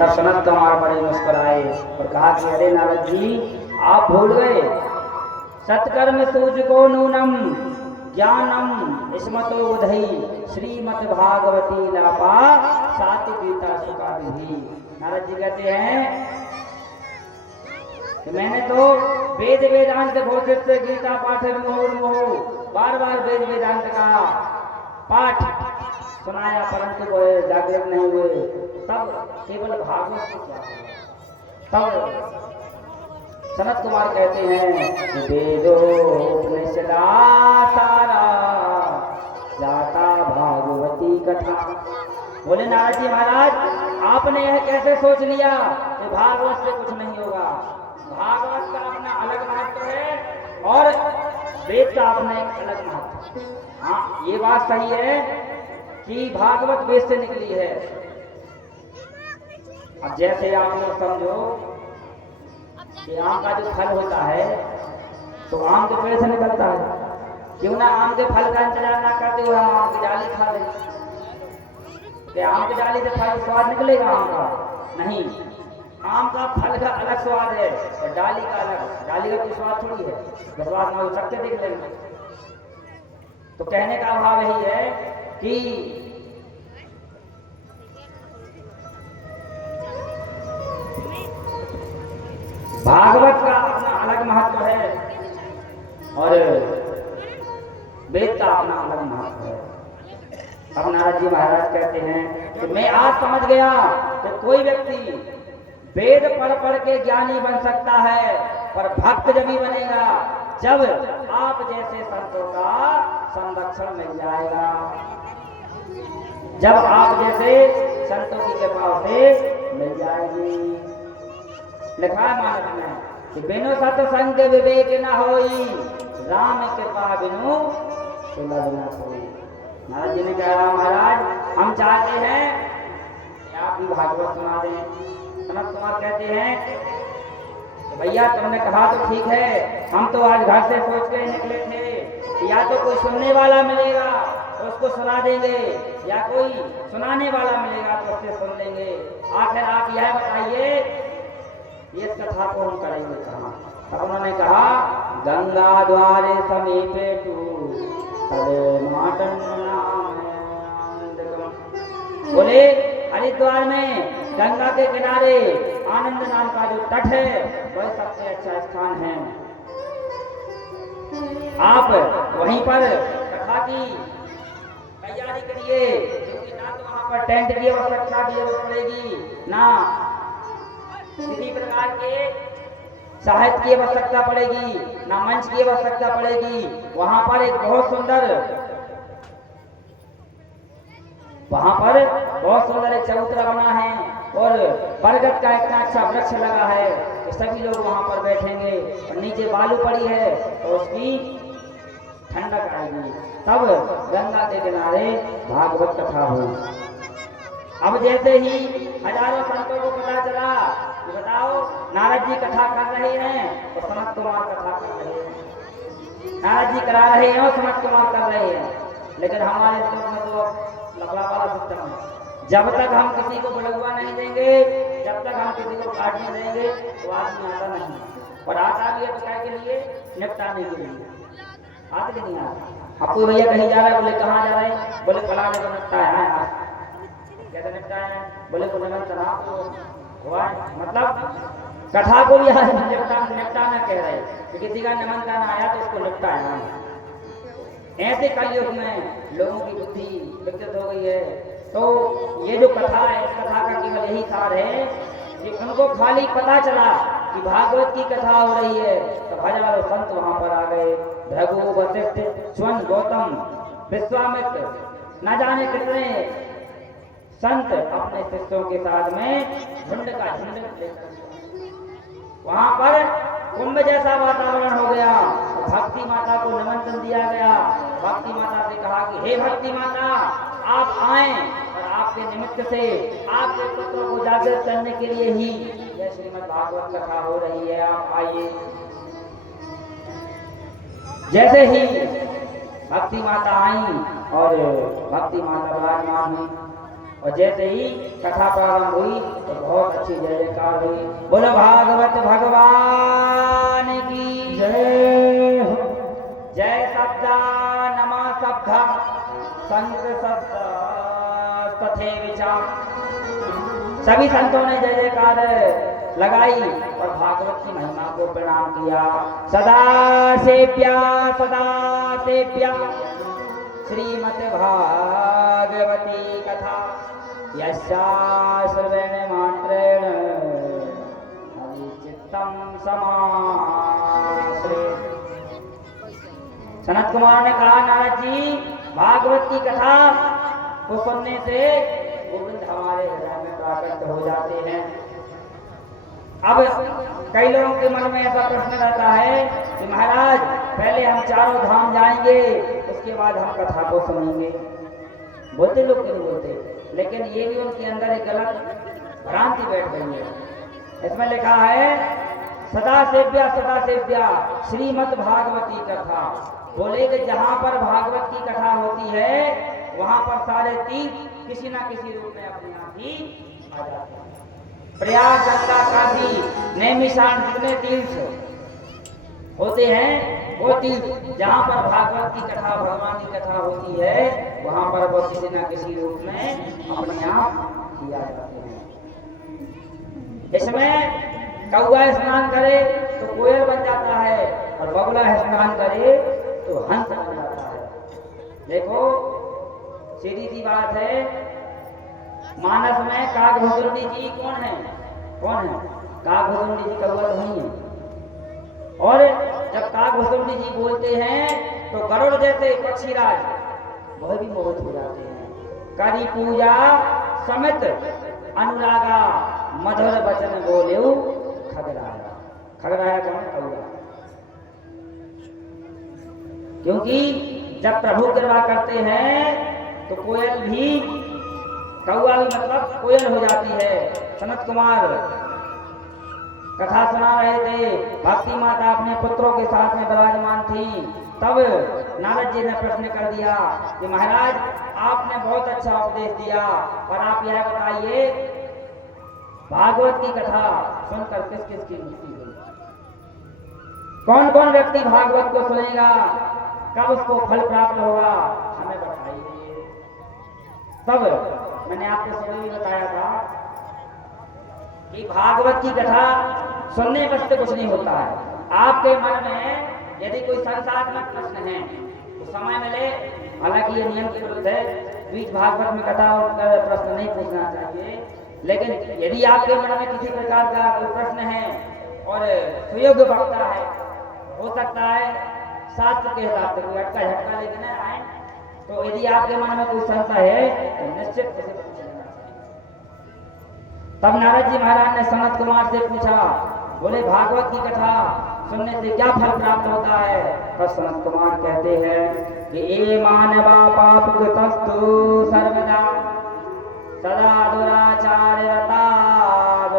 तब सनत कुमार बड़े मुस्कुराए और कहा कि अरे नारद जी आप भूल गए, सत्कर्म सूझ को नूनम ज्ञानम स्मतो बुधई श्रीमद् भागवती लापा साति गीता सुखा विधि। नारद जी कहते हैं कि मैंने तो वेद वेदांत घोषित से गीता पाठ बार बार वेद वेदांत का पाठ सुनाया, परंतु वो जागृत नहीं हुए। तब केवल भागवत को क्या तब सनत कुमार कहते हैं वेदोपनिषदा सारा जाता भागवती कथा। बोले नारद जी महाराज आपने यह कैसे सोच लिया कि भागवत से कुछ नहीं होगा। भागवत का अपना अलग महत्व है और वेद का अपना एक अलग महत्व। हाँ ये बात सही है कि भागवत वेद से निकली है। अब जैसे आप लोग समझो कि आम का जो फल होता है तो आम के पेड़ से निकलता है, क्यों ना आम के फल का इंतजार ना करते हुए हम आम की डाली खा लें। कि आम की डाली से फल स्वाद निकलेगा आम का? नहीं, आम का फल का अलग स्वाद है और डाली का अलग। डाली का कोई स्वाद थोड़ी है, तो स्वाद में उचक के देख लेंगे। तो कहने का भाव यही है कि भागवत का अपना अलग महत्व है और वेद का अपना अलग महत्व है। अब नारद जी महाराज कहते हैं कि मैं आज समझ गया कि कोई व्यक्ति वेद पढ़ पढ़ के ज्ञानी बन सकता है, पर भक्त जब ही बनेगा जब आप जैसे संतों का संरक्षण मिल जाएगा, जब आप जैसे संतों की कृपा से मिल जाएगी। लिखा है मानस में कि बिनु सत्संग विवेक न होई, राम कृपा बिनु सुलभ न कोई। नारद जी ने कहा महाराज हम चाहते हैं कि आप भी भागवत सुना दें। सनत कुमार कहते हैं कि भैया तुमने कहा तो ठीक है, हम तो आज घर से सोच के निकले थे कि या तो कोई सुनने वाला मिलेगा तो उसको सुना देंगे, या कोई सुनाने वाला मिलेगा तो उससे सुन लेंगे। आखिर आप यह बताइए इस कथा को हम करेंगे कहाँ? तब उन्होंने कहा गंगा द्वारे समीपे तू तदे माटन नाम। बोले हरिद्वार में गंगा के किनारे आनंद नाम का जो तट है वह सबसे अच्छा स्थान है। आप वहीं पर कथा की तैयारी करिए, क्योंकि ना तो वहां पर टेंट की आवश्यकता की जरूरत पड़ेगी, ना किसी प्रकार के साहित्य की आवश्यकता पड़ेगी, ना मंच की आवश्यकता पड़ेगी। वहां पर एक बहुत सुंदर एक चबूतरा बना है और बरगद का इतना अच्छा वृक्ष लगा है कि सभी लोग वहां पर बैठेंगे और नीचे बालू पड़ी है तो उसकी ठंडक आएगी। तब गंगा के किनारे भागवत कथा हुई। अब जैसे ही हजारों संतों को पता चला कि बताओ नारद जी कथा कर रहे हैं तो सनत कुमार कथा कर रहे हैं, नारद जी करा रहे हैं और सनत कुमार कर रहे हैं। लेकिन हमारे लोग में तो लफड़ा वाला सिस्टम है, जब तक हम किसी को बुलगुआ नहीं देंगे, जब तक हम किसी को काटने देंगे तो आदमी आता नहीं, और आता भी है तो क्या के लिए? निपटाने के लिए। आते कि नहीं आता? आपको भैया कहीं जा रहा है, बोले कहाँ जा रहे हैं? बोले फलाने को निपटाया है। कैसे निपटाया है? बोले को निमंत्रण हुआ है, मतलब कथा को भी निपटाना कह रहे कि किसी का निमंत्रण आया तो उसको निपटाया। ऐसे कलयुग में लोगों की बुद्धि विकसित हो गई है। तो ये जो कथा है इस कथा का केवल यही सार है कि उनको खाली पता चला कि भागवत की कथा हो रही है तो हजारों संत वहां पर आ गए। भृगु, वशिष्ठ, च्वन, गौतम, विश्वामित्र, न जाने कितने संत अपने शिष्यों के साथ में झुंड का झुंड लेकर वहां पर कुंभ जैसा वातावरण हो गया। भक्ति माता को निमंत्रण दिया गया। भक्ति माता से कहा कि हे भक्ति माता आप आए और आपके निमित्त से आपके पुत्रों को जागृत करने के लिए ही यह श्रीमद् भागवत कथा हो रही है, आप आइए। जैसे ही भक्ति माता आई और भक्ति माता विराजमान हुई और जैसे ही कथा प्रारंभ हुई तो बहुत अच्छी जय जयकार हुई। बोलो भागवत भगवान की जय हो। जय शब्दा नमा शब्दा संत शब्द तथे विचार। सभी संतों ने जय जयकार लगाई और भागवत की महिमा को प्रणाम किया। सदा सेव्या श्रीमद् भागवती कथा यस्याः श्रवण मात्रेण हरिचित्तं समाश्रयेत्। सनत कुमार ने कहा, नारद जी, भागवत की कथा को सुनने से गोविंद हमारे हृदय में प्राकट हो जाते हैं। अब कई लोगों के मन में ऐसा प्रश्न रहता है कि महाराज पहले हम चारों धाम जाएंगे, उसके बाद हम कथा को सुनेंगे। बोलते लोग क्यों बोलते, लेकिन ये भी उनके अंदर एक गलत भ्रांति बैठ गई है। इसमें लिखा है सदा सेव्या श्रीमद् भागवती कथा। बोले कि जहाँ पर भागवत की कथा होती है वहां पर सारे तीर्थ किसी ना किसी रूप में अपने आप ही आ जाते हैं। प्रयाग, गंगा, काशी, नैमिषारण्य जितने तीर्थ होते हैं वो तीर्थ जहाँ पर भागवत की कथा, भगवान की कथा होती है वहां पर वो किसी न किसी रूप में अपने आप किया जाते हैं। इसमें कौआ स्नान करे तो कोयल बन जाता है और बगुला स्नान करे तो हंस बन जाता है। देखो सीधी सी बात है, मानस में कागभुसुंडी जी कौन है? कागभुसुंडी जी कौआ तो नहीं है। और जब कागभुसुंडी जी बोलते हैं तो गरुड़ जैसे पक्षीराज वह भी मोहित हो जाते हैं। करी पूजा समित अनुरागा मधुर वचन बोलेऊ खगराया। खगराया कौन? कौआ। क्योंकि जब प्रभु कृपा करते हैं तो कोयल भी, कौआ भी मतलब कोयल हो जाती है। सनत कुमार कथा सुना रहे थे, भक्ति माता अपने पुत्रों के साथ में विराजमान थी। तब नारद जी ने प्रश्न कर दिया कि महाराज आपने बहुत अच्छा उपदेश दिया, पर आप यह बताइए भागवत की कथा सुनकर किस किस की मुक्ति हुई? कौन कौन व्यक्ति भागवत को सुनेगा, कब उसको फल प्राप्त होगा, हमें बताइए। तब मैंने आपको सुबह भी बताया था कि भागवत की कथा सुनने बस से कुछ नहीं होता है। आपके मन में यदि कोई संसारात्मक प्रश्न है तो समय मिले, हालांकि ये नियम के विरुद्ध है, बीच भागवत में कथा और प्रश्न नहीं पूछना चाहिए, लेकिन यदि आपके मन में किसी प्रकार का कोई प्रश्न है और सुयोग्य वक्ता है, हो सकता है शास्त्र के हिसाब से कोई अटका झटका लेके न आए, तो यदि आपके मन में कोई संशय है तो निश्चित उसे पूछ लेना चाहिए। तब नारद जी महाराज ने सनत कुमार से पूछा, बोले भागवत की कथा सुनने से क्या फल प्राप्त होता है? तब सनत कुमार कहते हैं कि ए मानवा पाप कृतस्तु सर्वदा सदा दुराचार्यता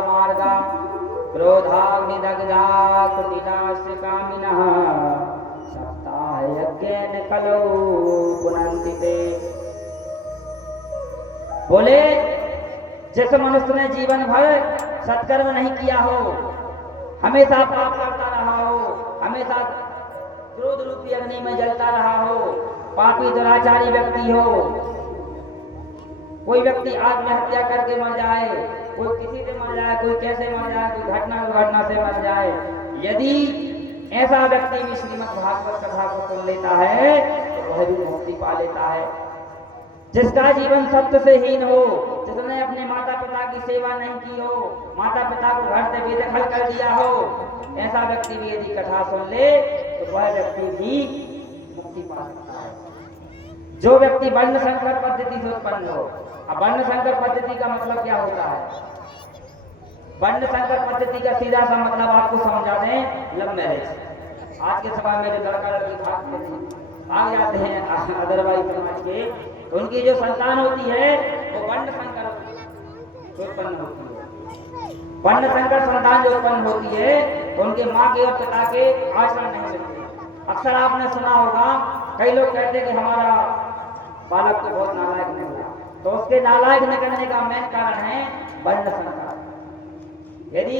मार्गा क्रोधाग्निदग्धा कृतिनास्य कामिनः सप्ताह यज्ञेन कलौ पुनन्ति ते। बोले जिस मनुष्य ने जीवन भर सत्कर्म नहीं किया हो, हमेशा पाप करता रहा हो, हमेशा क्रोध रूपी अग्नि में जलता रहा हो, पापी दुराचारी व्यक्ति हो, कोई व्यक्ति आत्महत्या करके मर जाए, कोई किसी से मर जाए, कोई कैसे मर जाए, कोई घटना दुर्घटना से मर जाए, यदि ऐसा व्यक्ति भी श्रीमद् भागवत कथा को सुन लेता है तो वह भी मुक्ति पा लेता है। जिसका जीवन सत्य से हीन हो, जिसने अपने माता पिता की सेवा नहीं की हो, माता पिता को घर से बेदखल कर दिया हो, ऐसा व्यक्ति भी यदि कथा सुन ले तो वह व्यक्ति भी मुक्ति पा सकता है। जो व्यक्ति वर्ण संकर पद्धति से उत्पन्न हो, अब वर्ण संकर पद्धति का मतलब क्या होता है? वर्ण संकर पद्धति का सीधा सा मतलब आपको समझा दें, लव मैरिज। आज के समय में जो लड़का लड़की भाग जाते हैं अदरवाइज समाज के, तो उनकी जो संतान होती है वो वर्ण संकर उत्पन्न होती है। वर्ण संकर संतान जो उत्पन्न होती है तो उनके माँ के और पिता के आचरण नहीं मिलते। अक्सर आपने सुना होगा, कई लोग कहते हैं कि हमारा बालक तो बहुत नालायक निकला, तो उसके नालायक निकलने का मेन कारण है वर्ण संकर। यदि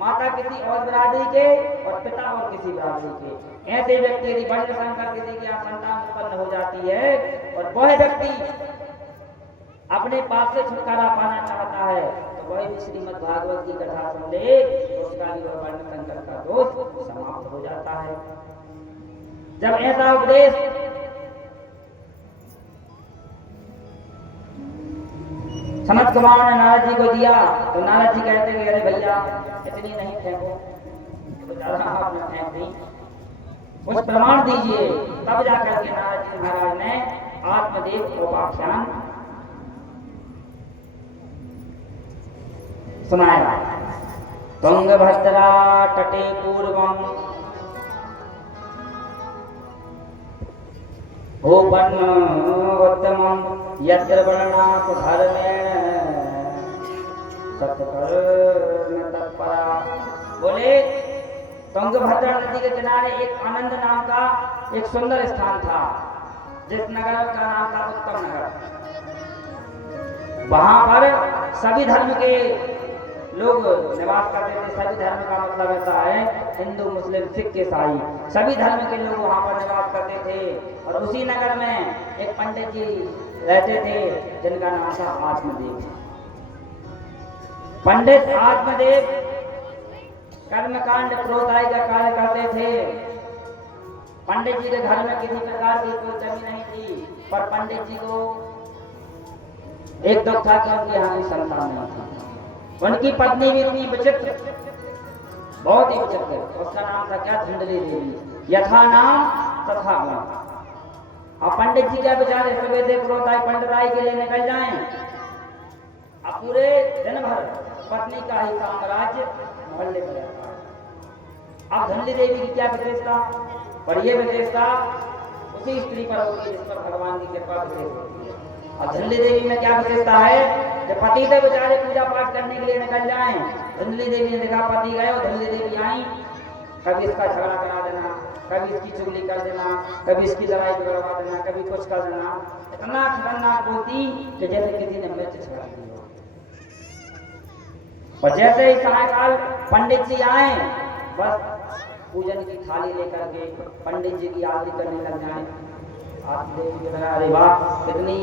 माता किसी और बिरादरी के और पिता और किसी बिरादरी के, ऐसे व्यक्ति यदि वर्ण संकर किसी की यहाँ संतान उत्पन्न हो जाती है और वह व्यक्ति अपने पाप से छुटकारा पाना चाहता है तो वह भी श्रीमद् भागवत की कथा सुन ले तो उसका भी वह वर्ण संकर का दोष समाप्त हो जाता है। जब ऐसा उपदेश सनत कुमार ने नारद जी को दिया तो नारद जी कहते कि अरे भैया इतनी नहीं फेंको, तो ज्यादा आपने फेंक दी, कुछ प्रमाण दीजिए। तब जाकर के नारद जी महाराज ने आत्मदेव उपाख्यान सुनाया। तुंगभद्रा तटे पूर्वम भूपन्न उत्तमं यत्र वर्णात् धर्मेण सत्कर्म तत्परा। बोले तुंगभद्रा नदी के किनारे एक आनंद नाम का एक सुंदर स्थान था, जिस नगर का नाम था उत्तम नगर। वहां पर सभी धर्म के लोग निवास करते थे। सभी धर्म का मतलब ऐसा है हिंदू मुस्लिम सिख ईसाई सभी धर्म के लोग वहां पर निवास करते थे। और उसी नगर में एक पंडित जी रहते थे जिनका नाम था आत्मदेव। पंडित आत्मदेव कर्मकांड क्रोधाई का कार्य करते थे। पंडित जी के घर में किसी प्रकार की कोई कमी नहीं थी, पर पंडित जी को एक दुख था कि उनकी यहाँ की संतान नहीं थी। उनकी पत्नी भी इतनी विचित्र, बहुत ही विचित्र, उसका नाम था क्या, धुंधली देवी। यथा नाम तथा गुण। अब पंडित जी क्या बेचारे सुबह से क्रोधाई पंडिताई के लिए निकल जाएं, अब पूरे दिन भर पत्नी का ही साम्राज्य मोहल्ले में रहता है। अब धुंधली देवी की क्या विशेषता, पर यह विशेषता उसी स्त्री पर होगी जिस पर भगवान की कृपा विशेष होती है। और धुंधली देवी में क्या विशेषता है, जब पति तो बेचारे पूजा पाठ करने के लिए निकल जाएं, धुंधली देवी ने देखा पति गए और धुंधली देवी आई, कभी इसका झगड़ा करा देना, कभी इसकी चुगली कर देना, कभी इसकी लड़ाई बिगड़वा देना, कभी कुछ कर देना। इतना खतरनाक बोलती कि जैसे किसी ने मिर्च छिड़क दी हो। और जैसे ही सायकाल पंडित जी आए, बस पूजन की थाली लेकर के पंडित जी की आरती करने लग जाए। आत्मदेव जी लगा, अरे वाह कितनी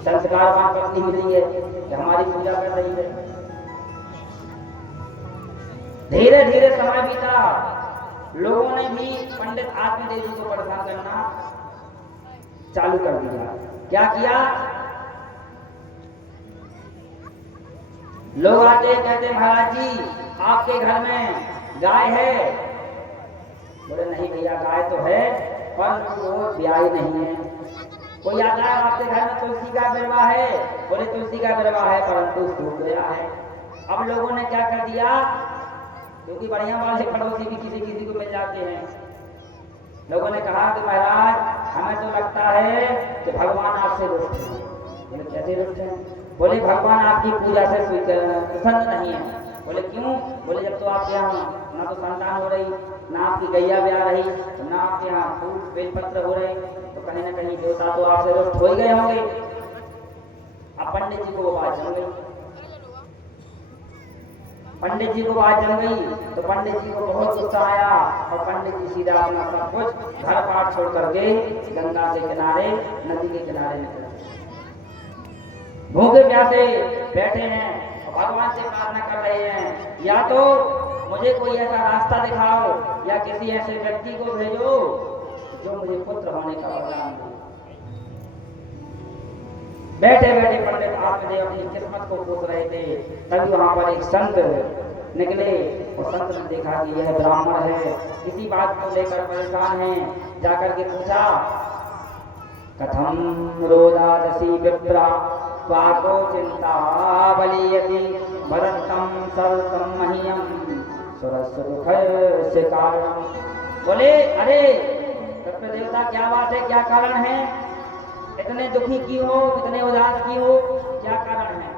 संस्कारवान पत्नी मिली है कि हमारी पूजा कर रही है। धीरे धीरे समय बीता, लोगों ने भी पंडित आत्मदेव जी को परेशान करना चालू कर दिया। क्या किया, लोग आते कहते महाराज जी आपके घर में गाय है। बोले नहीं भैया गाय तो है पर वो ब्याई नहीं है। कोई आता है आपके घर में तुलसी का बिरवा है, बोले तुलसी का बिरवा है परंतु सूख गया है। अब लोगों ने क्या कर दिया, क्योंकि बढ़िया वाले पड़ोसी भी किसी किसी को मिल जाते हैं, लोगों ने कहा कि महाराज हमें तो लगता है कि भगवान आपसे रुष्ट हैं। बोले कैसे रुष्ट हैं, बोले भगवान आपकी पूजा से प्रसन्न नहीं है। बोले क्यों, बोले जब तो आपके यहाँ ना तो संतान हो रही, ना आपकी गैया ब्याह रही, ना आपके यहाँ फूल बेलपत्र हो रहे, तो कहीं ना कहीं देवता तो आपसे रुष्ट हो ही गए होंगे। अब पंडित जी को वो बात जम गई, पंडित जी को बात जम गई तो पंडित जी को बहुत गुस्सा आया और पंडित जी सीधा अपना सब कुछ घर पाठ छोड़ करके गंगा के किनारे नदी के किनारे निकले। भूखे प्यासे बैठे हैं और भगवान से प्रार्थना कर रहे हैं, या तो मुझे कोई ऐसा रास्ता दिखाओ या किसी ऐसे व्यक्ति को भेजो जो मुझे पुत्र होने का वरदान दे। बैठे बैठे पंडित आत्मदेव अपनी किस्मत को पूछ रहे थे, तभी वहां पर एक संत निकले और संत ने देखा कि यह ब्राह्मण है, किसी बात को लेकर परेशान है। जाकर के पूछा, कथम रोदादसी विप्रा स्वाको चिंता बलियति भरतम सर्वतम मह्यम सुरसुख से कारण। बोले अरे तत्व देवता क्या बात है, क्या कारण है, इतने दुखी क्यों हो, इतने उदास क्यों हो, क्या कारण है।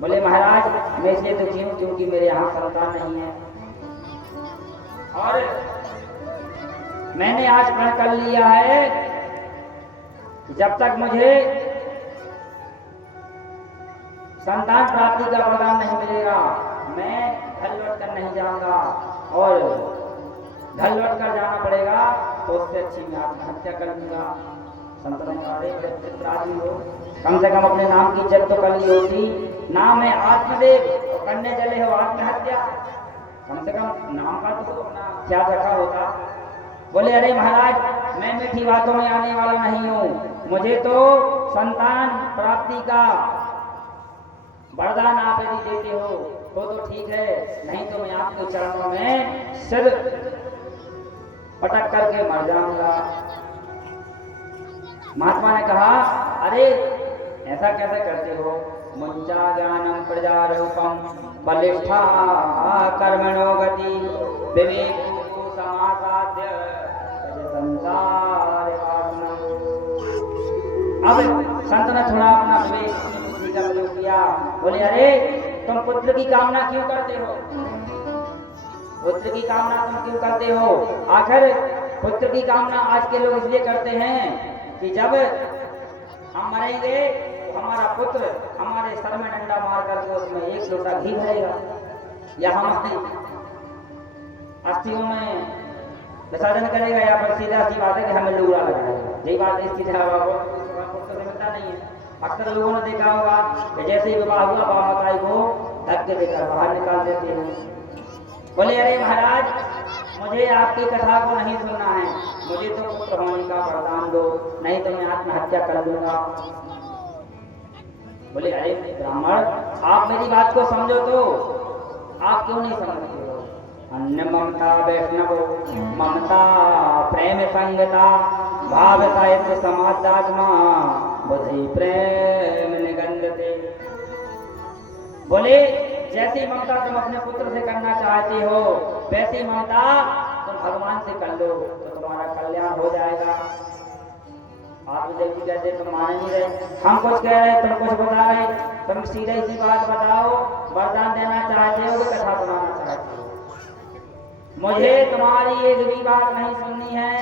बोले महाराज मैं इसलिए दुखी हूं क्योंकि मेरे यहाँ संतान नहीं है और मैंने आज प्रण कर लिया है कि जब तक मुझे संतान प्राप्ति का वरदान नहीं मिलेगा मैं घर लौट कर नहीं जाऊंगा, और घर लौट कर जाना पड़ेगा तो उससे अच्छी मैं आत्महत्या कर लूंगा। संत ने कहा, अरे बड़े चित्र आदमी हो, कम से कम अपने नाम की इज्जत तो कर ली होती। नाम है आत्मदेव और करने चले हो आत्महत्या, कम से कम नाम का तो अपना क्या रखा होता। बोले, अरे महाराज मैं मीठी बातों में आने वाला नहीं हूँ, मुझे तो संतान प्राप्ति का वरदान आप यदि देते हो तो ठीक है, नहीं तो मैं आपके चरणों में सिर पटक करके मर जाऊंगा। महात्मा ने कहा, अरे ऐसा कैसे करते हो, मुंचा ज्ञानम प्रजारूपम बलिष्ठा कर्मणो गति विवेको समासाद्य संसार वासनम। अब संत ने थोड़ा अपना विवेक बुद्धि का प्रयोग किया। बोले, अरे तुम पुत्र की कामना क्यों करते हो, पुत्र की कामना तुम क्यों करते हो? आखिर पुत्र की कामना आज के लोग इसलिए करते हैं कि जब हम मरेंगे तो हमारा पुत्र हमारे सर में डंडा मार करके उसमें एक लोटा घी भरेगा, या हम अपनी अस्थियों में विसर्जन करेगा, या फिर सीधा सी बात है कि हमें लूड़ा लगाएगा। यही बात इसकी पुत्र से मिलता नहीं है। अक्सर लोगों ने देखा होगा कि जैसे ही विवाह हुआ बाप मताई को धक्के देकर बाहर निकाल देते हैं। बोले, अरे महाराज मुझे आपकी कथा को नहीं सुनना है, मुझे तो पुत्र होने का वरदान दो, नहीं तो मैं आत्महत्या कर लूंगा। बोले, अरे ब्राह्मण आप मेरी बात को समझो तो, आप क्यों नहीं समझते हो? अन्य ममता वैष्णव ममता प्रेम संगता भावता समादात्मा बुद्धि प्रेम निगंधते। बोले, जैसी ममता तुम अपने पुत्र से करना चाहते हो वैसी ममता तुम भगवान से कर लो तो तुम्हारा कल्याण हो जाएगा। आत्मदेव जी कहते तुम मान नहीं रहे, हम कुछ कह रहे तुम कुछ बता रहे, तुम सीधी सी बात बताओ, वरदान देना चाहते हो कि कथा सुनाना चाहते हो? मुझे तुम्हारी एक भी बात नहीं सुननी है,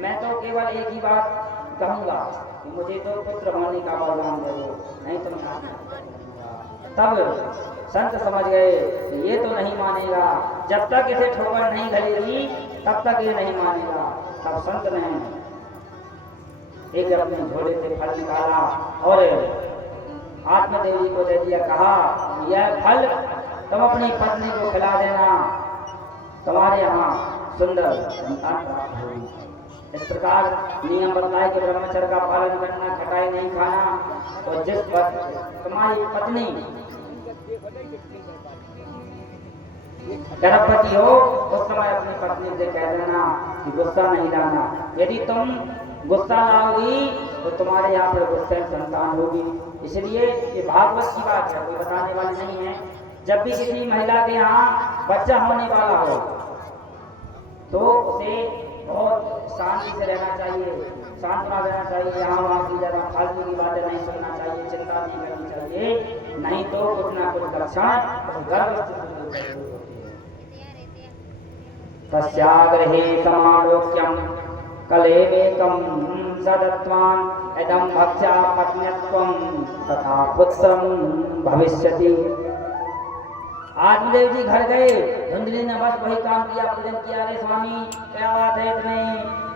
मैं तो केवल एक ही बात कहूंगा कि मुझे तो पुत्र होने का वरदान दे दो, नहीं तो मैं। तब संत समझ गए कि ये तो नहीं मानेगा, जब तक इसे ठोकर नहीं घलेगी तब तक ये नहीं मानेगा। तब संत ने एक अपने झोले से फल निकाला और आत्मदेव जी को दे दिया, कहा यह फल तुम अपनी पत्नी को खिला देना, तुम्हारे यहाँ सुंदर संतान प्राप्त होगी। इस प्रकार नियम बताए कि ब्रह्मचर्य का पालन करना, खटाई नहीं खाना, और जिस वक्त तुम्हारी पत्नी गर्भवती हो उस समय अपनी पत्नी से कह देना कि गुस्सा नहीं लाना, यदि तुम गुस्सा लाओगी तो तुम्हारे यहाँ पर गुस्से संतान होगी। इसलिए ये भागवत की बात है, कोई बताने वाली नहीं है। जब भी किसी महिला के यहाँ बच्चा होने वाला हो तो उसे बहुत शांति से रहना चाहिए, सांत्वना देना चाहिए, यहाँ वहाँ की ज्यादा फालतू की बातें नहीं सुनना चाहिए, चिंता नहीं करनी चाहिए, नहीं तो कुछ ना कुछ लक्षण गर्भ तस्याग्रहे समालोक्यम कलेवेकम सदत्वान इदं भक्ष्या पत्न्यत्वं तथा पुत्रं भविष्यति। आत्मदेव जी घर गए, धुंधली ने बस वही काम किया, पूजन किया। अरे स्वामी क्या बात है, इतने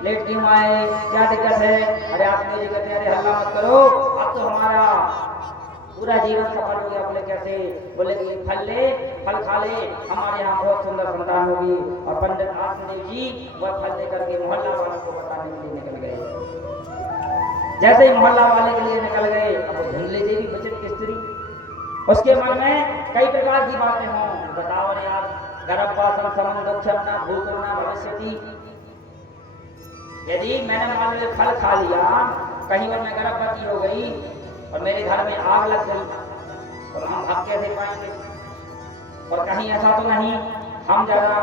लेट क्यों आए, क्या दिक्कत है? अरे आत्मदेव जी कहते अरे हल्ला मत करो, अब तो हमारा पूरा जीवन सफल हो गया। बोले कैसे? बोले कि फल ले, फल खा ले, हमारे यहाँ बहुत सुंदर संतान होगी। और पंडित आत्मदेव जी वह फल लेकर के मोहल्ला वालों को बताने के लिए निकल गए। जैसे ही मोहल्ला वाले के लिए निकल गए, अब धुंधली देवी बचत की स्त्री, उसके मन में कई प्रकार की बातें हों। बताओ रे आप, गर्भवासम समम दुःखम न भूतो न भविष्यति। यदि मैंने मान लो फल खा लिया, कहीं और मैं गर्भवती हो गई और मेरे घर में आग लग गई और हम भाग कैसे पाएंगे? और कहीं ऐसा तो नहीं हम जरा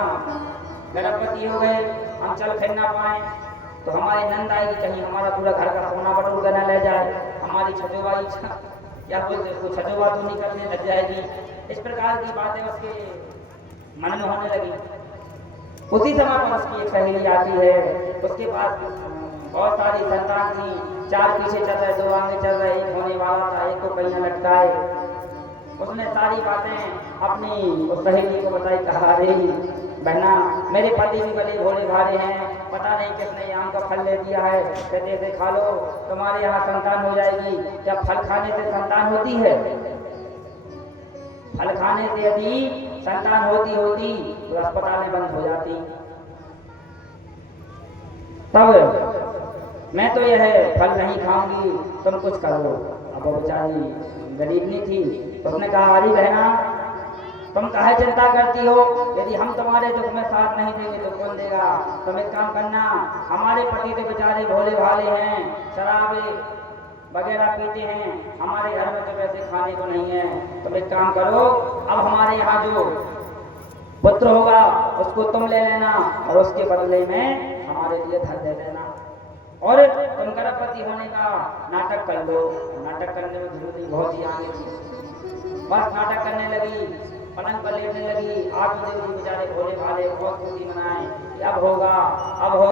गर्भवती हो गए, हम चल फिर ना पाए तो हमारी नंद आएगी, कहीं हमारा पूरा घर का सोना बटोर कर न ले जाए, हमारी छजोबाई या बोलते उसको छजोबा तो नहीं करने लग जाएगी। इस प्रकार की बातें उसके मन में होने लगी। उसी समय पर उसकी एक सहेली आती है, उसके पास बहुत सारी संतान थी, चार पीछे चल रहे, दो आगे चल रहे, एक होने वाला था, एक को पहिया लटकाए। उसने सारी बातें अपनी उस सहेली को बताई। कहा अरे बहना, मेरे पति भी बड़े भोले भाले हैं, पता नहीं किसने आम का फल ले दिया है, कहते थे खा लो तुम्हारे यहाँ संतान हो जाएगी। जब फल खाने से संतान होती है, फल खाने से यदि संतान होती तो अस्पतालें बंद हो जाती। तब मैं तो यह फल नहीं खाऊंगी, तुम कुछ करो। अब वो बेचारी गरीबनी थी, तो उसने कहा अरे बहना, तुम काहे चिंता करती हो, यदि हम तुम्हारे दुख में साथ नहीं देंगे तो कौन देगा। तुम एक काम करना, हमारे पति तो बेचारे भोले भाले हैं, शराब वगैरह पीते हैं, हमारे घर में तो वैसे खाने को नहीं है। तुम एक काम करो, अब हमारे यहाँ जो पुत्र होगा उसको तुम ले लेना और उसके बदले में हमारे लिए धन दे देना, और तुम गर्भवती होने का नाटक कर लो। नाटक करने में धीरे बहुत ही आगे थी, बस नाटक करने लगी, पलंग पर लेटने लगी। आप बेचारे भोले भाले बहुत खुशी मनाए, अब होगा अब होगा।